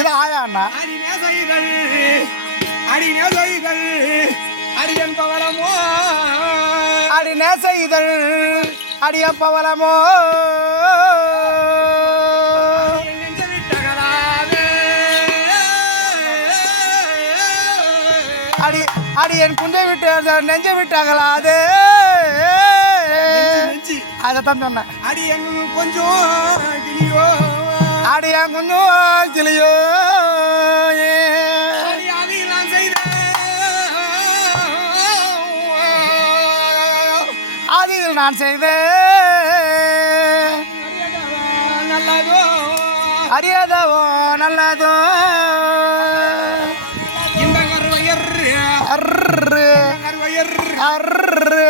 நீதான் ஆயா அண்ணா. அடி நேசைகள் அடி நேசைகள் அடியன் பவளமோ அடி நேச இதழ் அடிய பவளமோ நெஞ்ச விட்டகலாவே அடி அடி என் குஞ்சை விட்டு நெஞ்ச விட்டாங்களாது நெஞ்சி அதைத்தான் சொன்னேன். அடி எங்க கொஞ்சம் கிளியோ அடி என் கொஞ்சம் கிளியோ அடி அதில் நான் செய்த அதில் நான் செய்தேன் நல்லதோ அறியாதவோ நல்லதோ இந்த கருவையர் அர்ரு கருவையர் அர்ரு